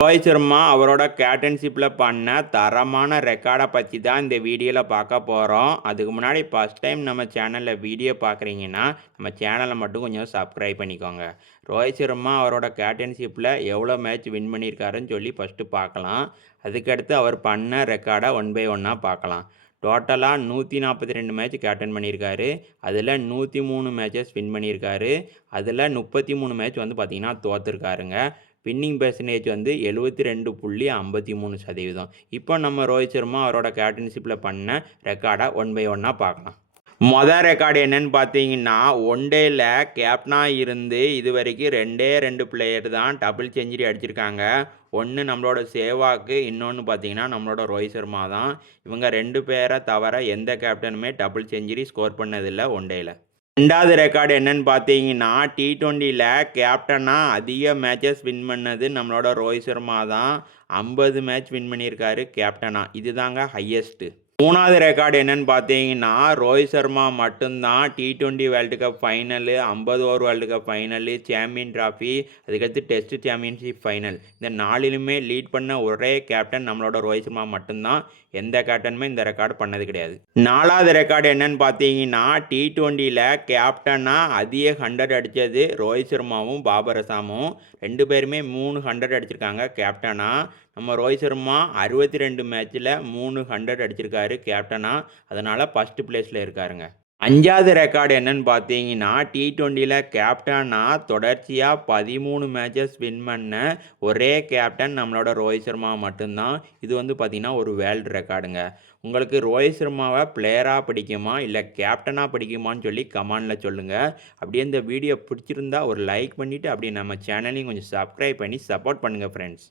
ரோஹித் சர்மா அவரோட கேப்டன்ஷிப்பில் பண்ண தரமான ரெக்கார்டை பற்றி தான் இந்த வீடியோவில் பார்க்க போகிறோம் அதுக்கு முன்னாடி ஃபஸ்ட் டைம் நம்ம சேனலில் வீடியோ பார்க்குறீங்கன்னா நம்ம சேனலை மட்டும் கொஞ்சம் சப்ஸ்கிரைப் பண்ணிக்கோங்க. ரோஹித் சர்மா அவரோட கேப்டன்ஷிப்பில் எவ்வளோ மேட்ச் வின் பண்ணியிருக்காருன்னு சொல்லி ஃபஸ்ட்டு பார்க்கலாம். அதுக்கடுத்து அவர் பண்ண ரெக்கார்டை ஒன் பை ஒன்னாக பார்க்கலாம். டோட்டலாக நூற்றி நாற்பத்தி ரெண்டு மேட்ச் கேப்டன் பண்ணியிருக்காரு. அதில் நூற்றி மூணு மேட்சஸ் வின் பண்ணியிருக்காரு. அதில் முப்பத்தி மூணு மேட்ச் வந்து பார்த்திங்கன்னா தோற்றுருக்காருங்க வின்னிங் பெர்சன்டேஜ் வந்து எழுபத்தி ரெண்டு புள்ளி ஐம்பத்தி மூணு சதவீதம். இப்போ நம்ம ரோஹித் சர்மா அவரோட கேப்டன்ஷிப்பில் பண்ண ரெக்கார்டை ஒன் பை ஒன்னாக பார்க்கலாம். மொதல் ரெக்கார்டு என்னன்னு பார்த்தீங்கன்னா ஒன் டேயில் கேப்டனாக இருந்து இது வரைக்கும் ரெண்டே ரெண்டு பிளேயர் தான் டபுள் செஞ்சுரி அடிச்சிருக்காங்க. ஒன்று நம்மளோட சேவாக்கு இன்னொன்று பார்த்தீங்கன்னா நம்மளோட ரோஹித் சர்மா தான். இவங்க ரெண்டு பேரை தவிர எந்த கேப்டனுமே டபுள் செஞ்சுரி ஸ்கோர் பண்ணதில்லை ஒன் டேயில் ரெண்டாவது ரெக்கார்டு என்னன்னு பார்த்தீங்கன்னா டி டுவெண்ட்டியில் கேப்டனாக அதிக மேட்சஸ் வின் பண்ணது நம்மளோட ரோஹித் சர்மா தான். ஐம்பது மேட்ச் வின் பண்ணியிருக்காரு கேப்டனாக இதுதாங்க ஹையஸ்ட்டு மூணாவது ரெக்கார்டு என்னன்னு பார்த்தீங்கன்னா ரோஹித் சர்மா மட்டும்தான் T twenty world cup final ஐம்பது over world cup final champion trophy அதுக்கடுத்து டெஸ்ட் சாம்பியன்ஷிப் ஃபைனல் இந்த நாளிலுமே லீட் பண்ண ஒரே கேப்டன் நம்மளோட ரோஹித் சர்மா மட்டும்தான். எந்த கேப்டனுமே இந்த ரெக்கார்டு பண்ணது கிடையாது. நாலாவது ரெக்கார்டு என்னன்னு பார்த்தீங்கன்னா டி ட்வெண்ட்டியில் கேப்டனாக அதிக ஹண்ட்ரட் அடித்தது ரோஹித் சர்மாவும் பாபர் அசாமும் ரெண்டு பேருமே மூணு ஹண்ட்ரட் அடிச்சிருக்காங்க கேப்டனாக நம்ம ரோஹித் சர்மா அறுபத்தி ரெண்டு மேட்ச்சில் மூணு ஹண்ட்ரட் அடிச்சிருக்காரு கேப்டனாக அதனால் ஃபஸ்ட்டு பிளேஸில் இருக்காருங்க. அஞ்சாவது ரெக்கார்டு என்னன்னு பார்த்தீங்கன்னா டி டுவெண்ட்டியில் கேப்டனாக தொடர்ச்சியாக பதிமூணு மேட்சஸ் வின் பண்ண ஒரே கேப்டன் நம்மளோட ரோஹித் சர்மா மட்டும்தான். இது வந்து பார்த்திங்கன்னா ஒரு வேர்ல்டு ரெக்கார்டுங்க உங்களுக்கு ரோஹித் சர்மாவை பிளேயராக பிடிக்குமா? இல்லை கேப்டனாக பிடிக்குமான்னு சொல்லி கமெண்டில் சொல்லுங்கள் அப்படியே இந்த வீடியோ பிடிச்சிருந்தா ஒரு லைக் பண்ணிவிட்டு அப்படியே நம்ம சேனலையும் கொஞ்சம் சப்ஸ்கிரைப் பண்ணி சப்போர்ட் பண்ணுங்கள் ஃப்ரெண்ட்ஸ்